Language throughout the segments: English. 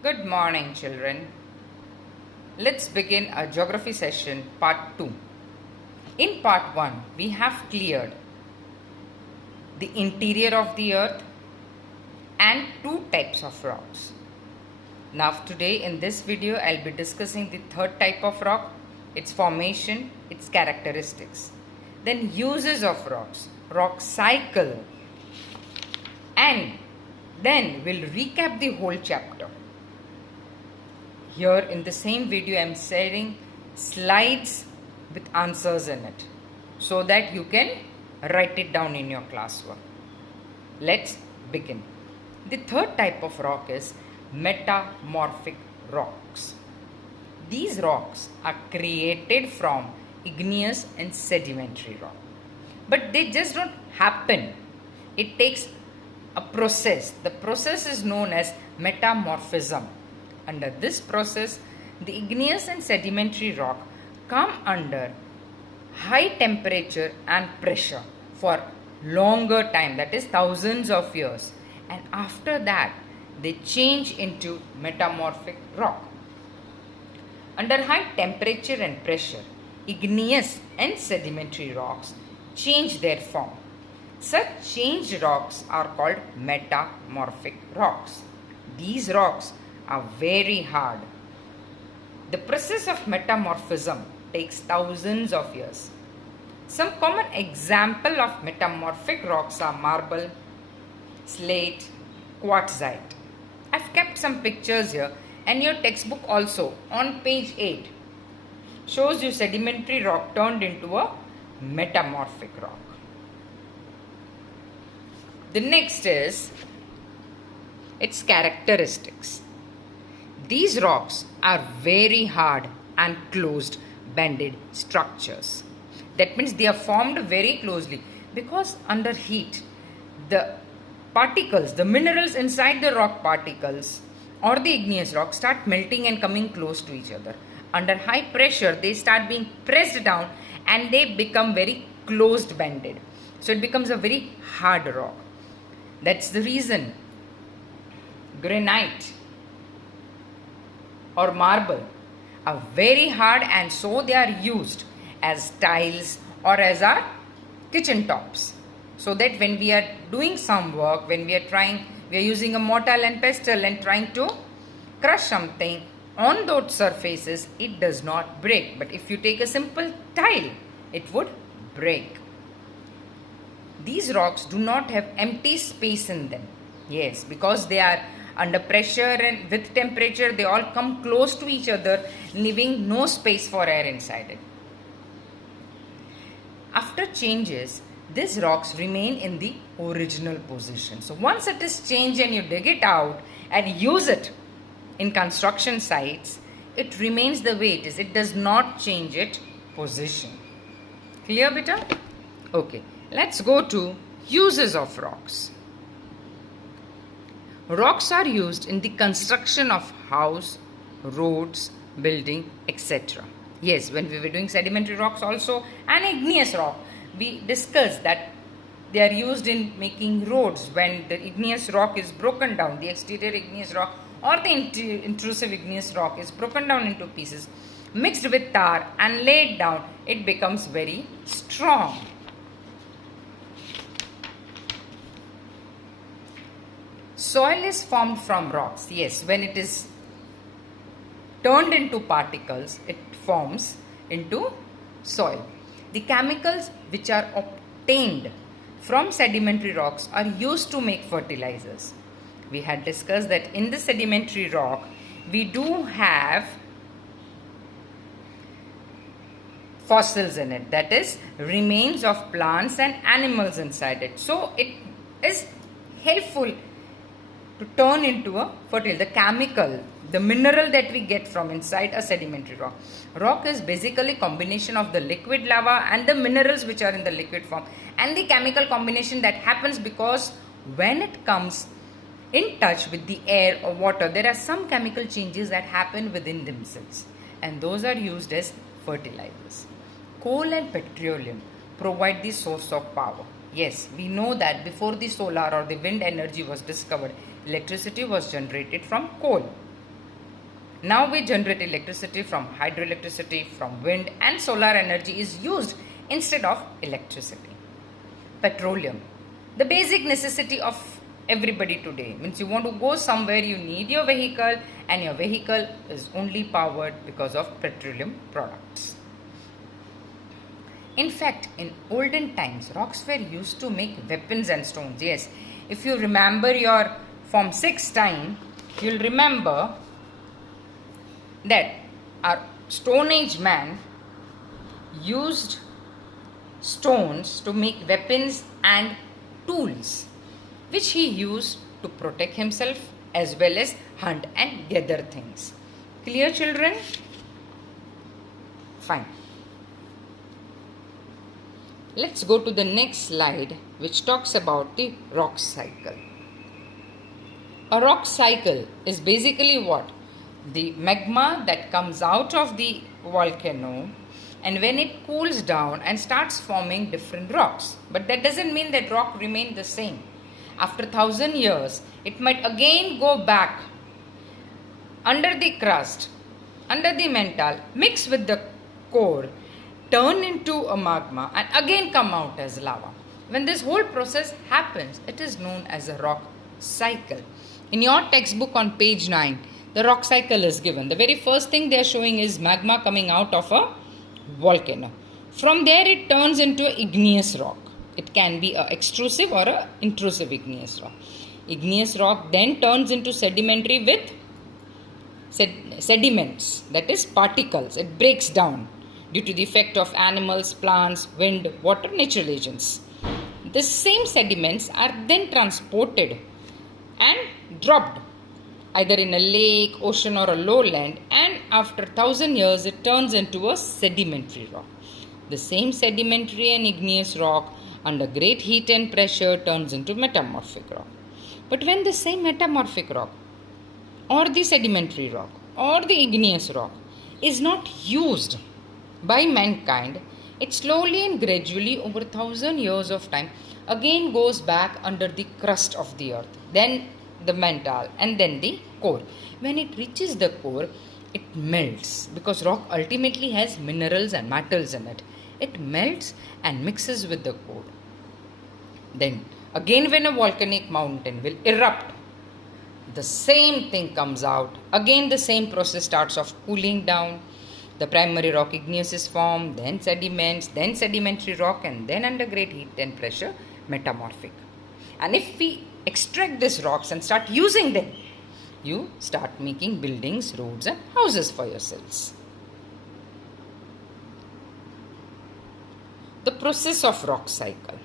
Good morning, children. Let's begin our geography session, part 2. In part 1, we have cleared the interior of the earth and two types of rocks. Now, today in this video, I'll be discussing the third type of rock, its formation, its characteristics. Then, uses of rocks, rock cycle, and then we'll recap the whole chapter. Here in the same video I am sharing slides with answers in it so that you can write it down in your classwork. Let's begin. The third type of rock is metamorphic rocks. These rocks are created from igneous and sedimentary rock. But they just don't happen. It takes a process. The process is known as metamorphism. Under this process, the igneous and sedimentary rock come under high temperature and pressure for longer time, that is thousands of years, and after that they change into metamorphic rock. Under high temperature and pressure, igneous and sedimentary rocks change their form. Such changed rocks are called metamorphic rocks. These rocks are very hard. The process of metamorphism takes thousands of years. Some common example of metamorphic rocks are marble, slate, quartzite. I've kept some pictures here, and your textbook also on page 8 shows you sedimentary rock turned into a metamorphic rock. The next is its characteristics. These rocks are very hard and closed banded structures. That means they are formed very closely because under heat, the particles, the minerals inside the rock particles or the igneous rock start melting and coming close to each other. Under high pressure, they start being pressed down and they become very closed banded. So it becomes a very hard rock. That's the reason granite or marble are very hard, and so they are used as tiles or as our kitchen tops, so that when we are doing some work, when we are using a mortar and pestle and trying to crush something on those surfaces, it does not break. But if you take a simple tile, it would break. These rocks do not have empty space in them. Yes, because they are under pressure and with temperature, they all come close to each other, leaving no space for air inside it. After changes, these rocks remain in the original position. So once it is changed and you dig it out and use it in construction sites, it remains the way it is. It does not change its position. Clear, beta? Okay, let's go to uses of rocks. Rocks are used in the construction of house, roads, building, etc. Yes, when we were doing sedimentary rocks also and igneous rock, we discussed that they are used in making roads. When the igneous rock is broken down, the exterior igneous rock or the intrusive igneous rock is broken down into pieces, mixed with tar and laid down, it becomes very strong. Soil is formed from rocks. Yes, when it is turned into particles, it forms into soil. The chemicals which are obtained from sedimentary rocks are used to make fertilizers. We had discussed that in the sedimentary rock, we do have fossils in it, that is, remains of plants and animals inside it. So it is helpful to turn into a fertilizer. The chemical, the mineral that we get from inside a sedimentary rock. Rock is basically combination of the liquid lava and the minerals which are in the liquid form, and the chemical combination that happens because when it comes in touch with the air or water, there are some chemical changes that happen within themselves, and those are used as fertilizers. Coal and petroleum provide the source of power. Yes, we know that before the solar or the wind energy was discovered, electricity was generated from coal. Now we generate electricity from hydroelectricity, from wind, and solar energy is used instead of electricity. Petroleum, the basic necessity of everybody today. Means you want to go somewhere, you need your vehicle, and your vehicle is only powered because of petroleum products. In fact, in olden times, rocks were used to make weapons and stones. Yes, if you remember your Form 6 time, you'll remember that our Stone Age man used stones to make weapons and tools, which he used to protect himself as well as hunt and gather things. Clear, children? Fine. Let's go to the next slide, which talks about the rock cycle. A rock cycle is basically what? The magma that comes out of the volcano, and when it cools down and starts forming different rocks. But that doesn't mean that rock remain the same. After 1,000 years, it might again go back under the crust, under the mantle, mix with the core, turn into a magma, and again come out as lava. When this whole process happens, it is known as a rock cycle. In your textbook on page 9, the rock cycle is given. The very first thing they are showing is magma coming out of a volcano. From there it turns into an igneous rock. It can be an extrusive or an intrusive igneous rock. Igneous rock then turns into sedimentary with sediments, that is particles. It breaks down due to the effect of animals, plants, wind, water, natural agents. The same sediments are then transported and dropped either in a lake, ocean or a lowland, and after 1,000 years it turns into a sedimentary rock. The same sedimentary and igneous rock under great heat and pressure turns into metamorphic rock. But when the same metamorphic rock or the sedimentary rock or the igneous rock is not used by mankind, it slowly and gradually over 1,000 years of time again goes back under the crust of the earth, then the mantle, and then the core. When it reaches the core, it melts because rock ultimately has minerals and metals in it. It melts and mixes with the core. Then again when a volcanic mountain will erupt, the same thing comes out. Again the same process starts of cooling down. The primary rock igneous is formed, then sediments, then sedimentary rock, and then under great heat and pressure, metamorphic. And if we extract these rocks and start using them, you start making buildings, roads and houses for yourselves. The process of rock cycle.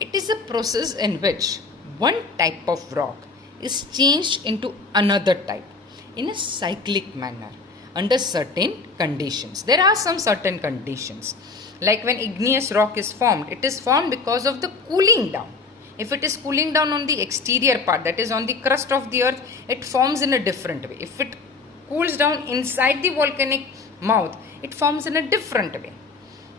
It is a process in which one type of rock is changed into another type in a cyclic manner under certain conditions. There are some certain conditions. Like when igneous rock is formed, it is formed because of the cooling down. If it is cooling down on the exterior part, that is on the crust of the earth, it forms in a different way. If it cools down inside the volcanic mouth, it forms in a different way.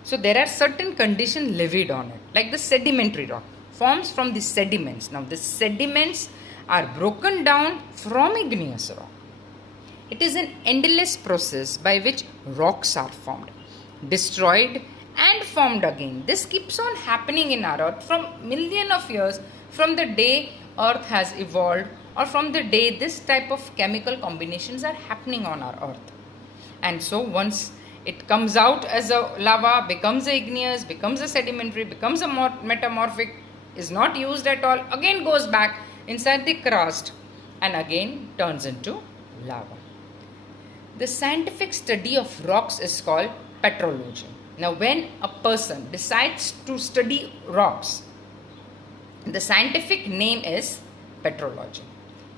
So there are certain conditions levied on it. Like the sedimentary rock forms from the sediments. Now the sediments are broken down from igneous rock. It is an endless process by which rocks are formed, destroyed and formed again. This keeps on happening in our earth from millions of years, from the day earth has evolved, or from the day this type of chemical combinations are happening on our earth. And so once it comes out as a lava, becomes a igneous, becomes a sedimentary, becomes a metamorphic, is not used at all, again goes back inside the crust and again turns into lava. The scientific study of rocks is called petrology. Now when a person decides to study rocks, the scientific name is petrology.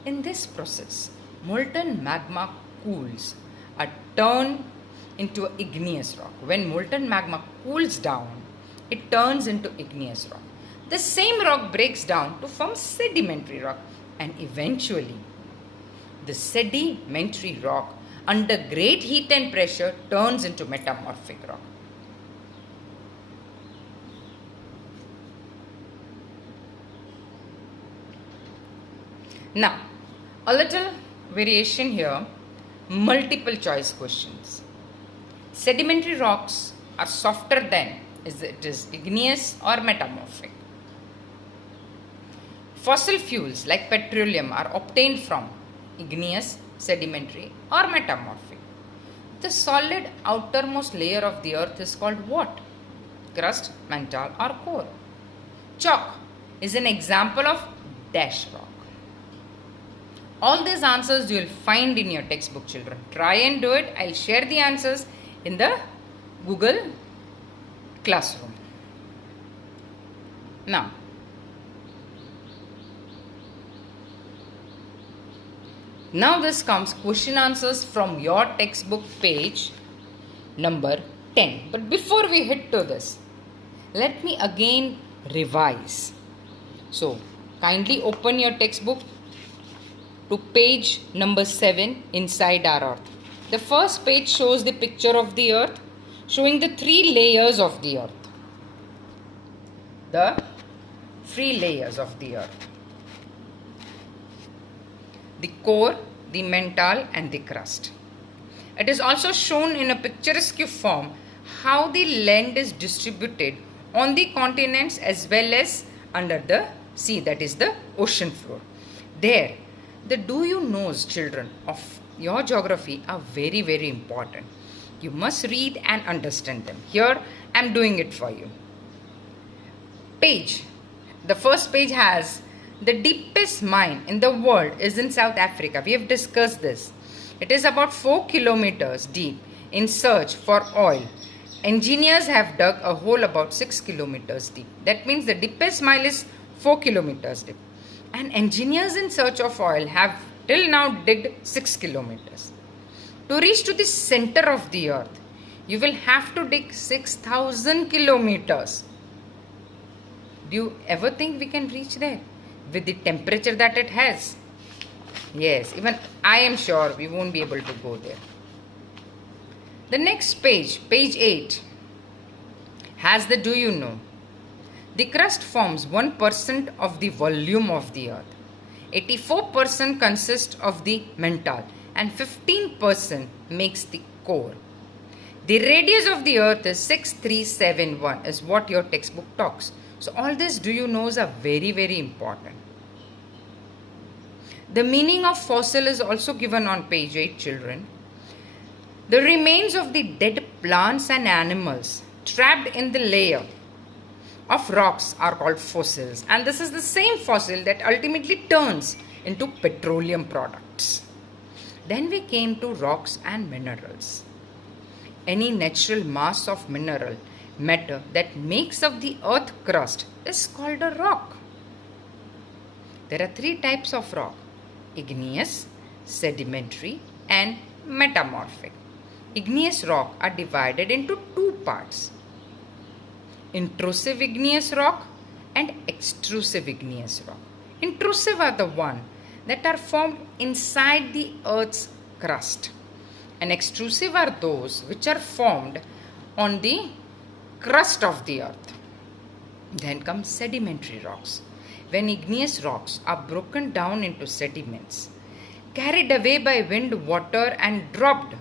In this process, molten magma cools are turned into igneous rock. When molten magma cools down, it turns into igneous rock. The same rock breaks down to form sedimentary rock, and eventually the sedimentary rock under great heat and pressure turns into metamorphic rock. Now, a little variation here, multiple choice questions. Sedimentary rocks are softer than it is igneous or metamorphic. Fossil fuels like petroleum are obtained from igneous, sedimentary or metamorphic. The solid outermost layer of the earth is called what? Crust, mantle or core. Chalk is an example of dash rock. All these answers you will find in your textbook, children. Try and do it. I'll share the answers in the Google Classroom. Now this comes question answers from your textbook page number 10. But before we hit to this, let me again revise. So kindly open your textbook to page number 7 inside our earth. The first page shows the picture of the earth, showing the 3 layers of the earth. The 3 layers of the earth. The core, the mantle and the crust. It is also shown in a picturesque form how the land is distributed on the continents as well as under the sea, that is the ocean floor. There, the do you knows, children, of your geography are very, very important. You must read and understand them. Here I am doing it for you. The first page has the deepest mine in the world is in South Africa. We have discussed this. It is about 4 kilometers deep in search for oil. Engineers have dug a hole about 6 kilometers deep. That means the deepest mine is 4 kilometers deep. And engineers in search of oil have till now digged 6 kilometers. To reach to the center of the earth, you will have to dig 6,000 kilometers. Do you ever think we can reach there with the temperature that it has? Yes, even I am sure we won't be able to go there. The next page, page 8, has the do you know. The crust forms 1% of the volume of the earth. 84% consists of the mantle and 15% makes the core. The radius of the earth is 6371 is what your textbook talks. So all this do you knows are very, very important. The meaning of fossil is also given on page 8, children. The remains of the dead plants and animals trapped in the layer of rocks are called fossils, and this is the same fossil that ultimately turns into petroleum products. Then we came to rocks and minerals. Any natural mass of mineral matter that makes up the earth crust is called a rock. There are 3 types of rock: igneous, sedimentary and metamorphic. Igneous rock are divided into 2 parts: intrusive igneous rock and extrusive igneous rock. Intrusive are the one that are formed inside the earth's crust, and extrusive are those which are formed on the crust of the earth. Then comes sedimentary rocks. When igneous rocks are broken down into sediments, carried away by wind, water and dropped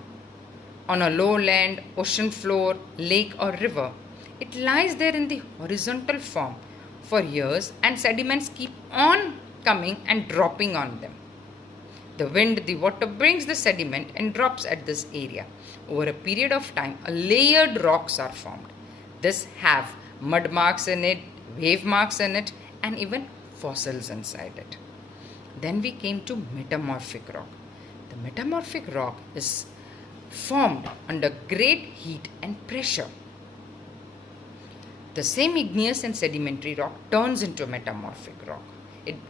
on a lowland, ocean floor, lake or river, it lies there in the horizontal form for years and sediments keep on coming and dropping on them. The wind, the water brings the sediment and drops at this area. Over a period of time, layered rocks are formed. This have mud marks in it, wave marks in it and even fossils inside it. Then we came to metamorphic rock. The metamorphic rock is formed under great heat and pressure. The same igneous and sedimentary rock turns into metamorphic rock.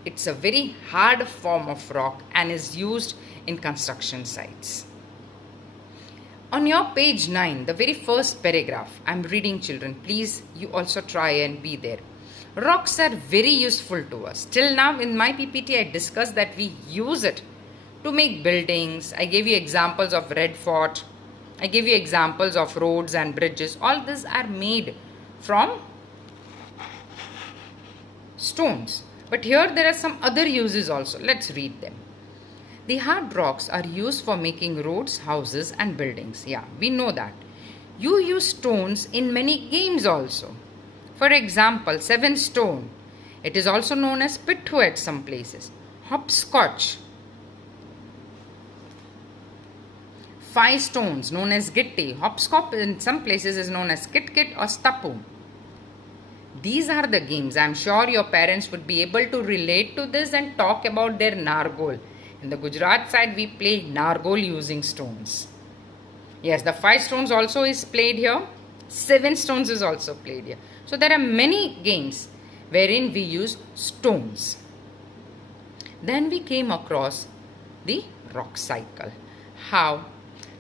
It's a very hard form of rock and is used in construction sites. On your page 9, the very first paragraph, I'm reading, children. Please, you also try and be there. Rocks are very useful to us. Till now in my PPT, I discussed that we use it to make buildings. I gave you examples of Red Fort. I gave you examples of roads and bridges. All these are made from stones. But here there are some other uses also. Let's read them. The hard rocks are used for making roads, houses, and buildings. Yeah, we know that. You use stones in many games also. For example, 7 stone. It is also known as pittu at some places. Hopscotch. 5 stones known as gitti. Hopscotch in some places is known as kit or stapu. These are the games. I am sure your parents would be able to relate to this and talk about their nargol. In the Gujarat side, we play nargol using stones. Yes, the 5 stones also is played here. 7 stones is also played here. So there are many games wherein we use stones. Then we came across the rock cycle. How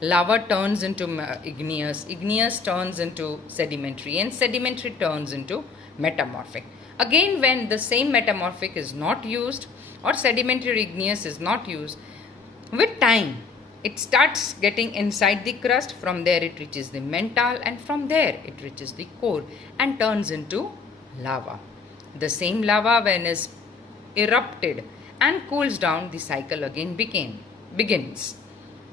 lava turns into igneous, igneous turns into sedimentary, and sedimentary turns into metamorphic. Again, when the same metamorphic is not used or sedimentary igneous is not used, with time it starts getting inside the crust. From there it reaches the mantle, and from there it reaches the core and turns into lava. The same lava, when is erupted and cools down, the cycle again begins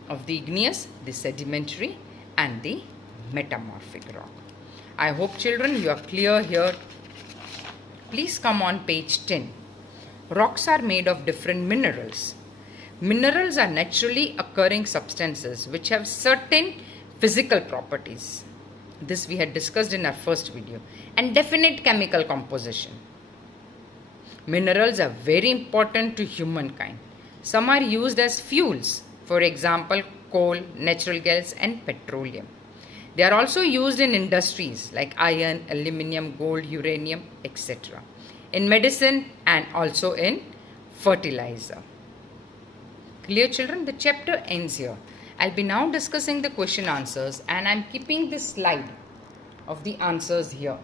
of the igneous, the sedimentary, and the metamorphic rock. I hope children you are clear here. Please come on page 10. Rocks are made of different minerals. Minerals are naturally occurring substances which have certain physical properties. This we had discussed in our first video. And definite chemical composition. Minerals are very important to humankind. Some are used as fuels. For example, coal, natural gas, and petroleum. They are also used in industries like iron, aluminium, gold, uranium, etc. In medicine and also in fertilizer. Clear children? The chapter ends here. I'll be now discussing the question answers, and I'm keeping this slide of the answers here.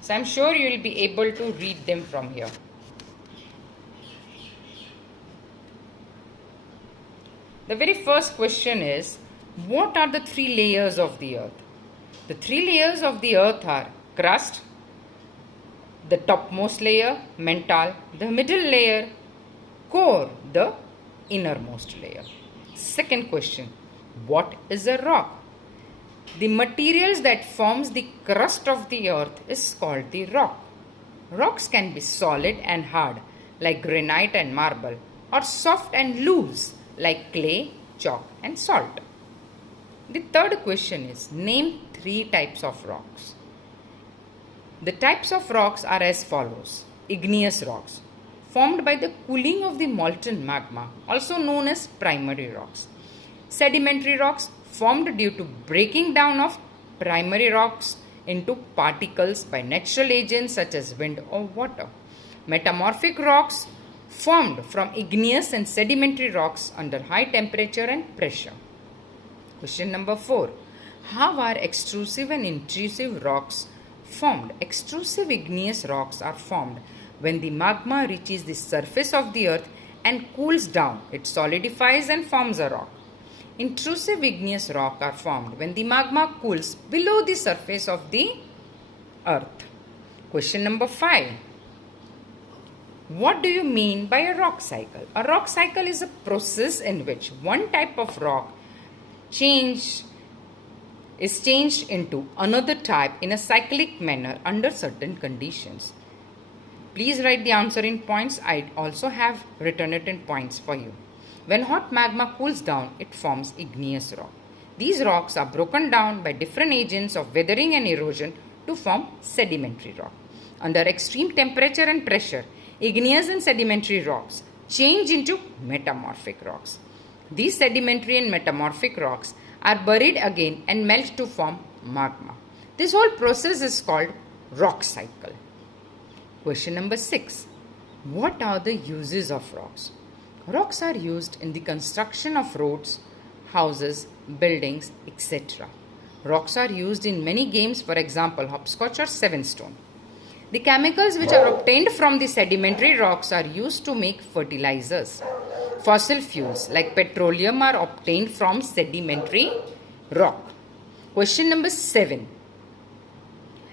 So I'm sure you'll be able to read them from here. The very first question is, what are the 3 layers of the earth? The 3 layers of the earth are crust, the topmost layer, mantle, the middle layer, core, the innermost layer. Second question, what is a rock? The materials that forms the crust of the earth is called the rock. Rocks can be solid and hard like granite and marble, or soft and loose like clay, chalk and salt. The third question is, name 3 types of rocks. The types of rocks are as follows. Igneous rocks, formed by the cooling of the molten magma, also known as primary rocks. Sedimentary rocks, formed due to breaking down of primary rocks into particles by natural agents such as wind or water. Metamorphic rocks, formed from igneous and sedimentary rocks under high temperature and pressure. Question number 4. How are extrusive and intrusive rocks formed? Extrusive igneous rocks are formed when the magma reaches the surface of the earth and cools down. It solidifies and forms a rock. Intrusive igneous rocks are formed when the magma cools below the surface of the earth. Question number 5. What do you mean by a rock cycle? A rock cycle is a process in which one type of rock is changed into another type in a cyclic manner under certain conditions. Please write the answer in points. I also have written it in points for you. When hot magma cools down, it forms igneous rock. These rocks are broken down by different agents of weathering and erosion to form sedimentary rock. Under extreme temperature and pressure, igneous and sedimentary rocks change into metamorphic rocks. These sedimentary and metamorphic rocks are buried again and melt to form magma. This whole process is called rock cycle. Question number 6. What are the uses of rocks? Rocks are used in the construction of roads, houses, buildings, etc. Rocks are used in many games, for example, hopscotch or 7 stone. The chemicals which are obtained from the sedimentary rocks are used to make fertilizers. Fossil fuels like petroleum are obtained from sedimentary rock. Question number 7.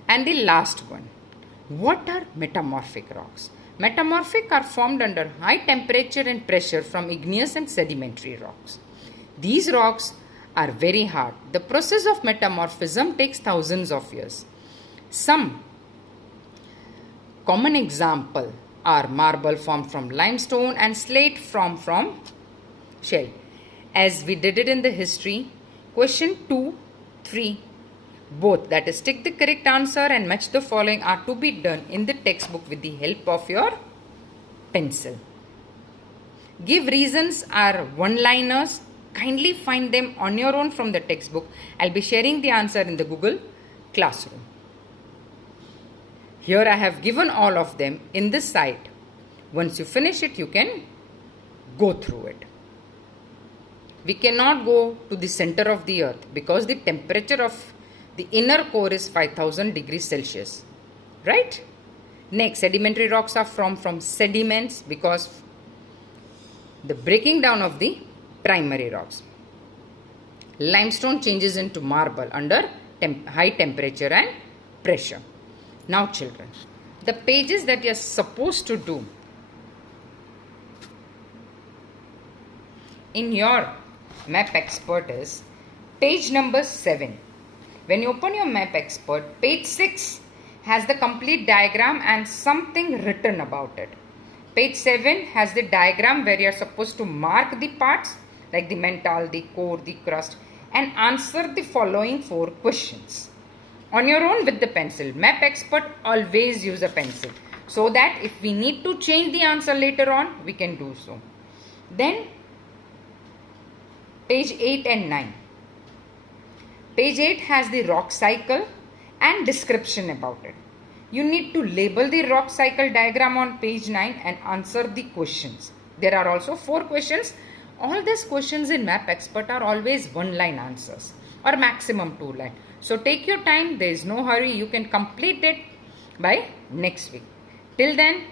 And the last one. What are metamorphic rocks? Metamorphic are formed under high temperature and pressure from igneous and sedimentary rocks. These rocks are very hard. The process of metamorphism takes thousands of years. Some common example are marble formed from limestone and slate formed from shell. As we did it in the history, question 2, 3, both, that is, tick the correct answer and match the following, are to be done in the textbook with the help of your pencil. Give reasons are one-liners. Kindly find them on your own from the textbook. I'll be sharing the answer in the Google Classroom. Here I have given all of them in this site. Once you finish it, you can go through it. We cannot go to the center of the earth because the temperature of the inner core is 5000 degrees Celsius. Right? Next, sedimentary rocks are formed from sediments because the breaking down of the primary rocks. Limestone changes into marble under high temperature and pressure. Now children, the pages that you are supposed to do in your map expert is page number 7. When you open your map expert, page 6 has the complete diagram and something written about it. Page 7 has the diagram where you are supposed to mark the parts like the mantle, the core, the crust, and answer the following 4 questions on your own with the pencil. Map expert always use a pencil so that if we need to change the answer later on, we can do so. Then page 8 and 9. Page 8 has the rock cycle and description about it. You need to label the rock cycle diagram on page 9 and answer the questions. There are also 4 questions. All these questions in Map Expert are always one-line answers or maximum 2 line. So take your time. There is no hurry. You can complete it by next week. Till then,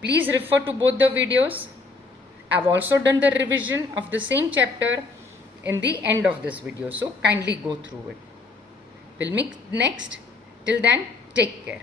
please refer to both the videos. I've also done the revision of the same chapter in the end of this video. So kindly go through it. We'll meet next. Till then, take care.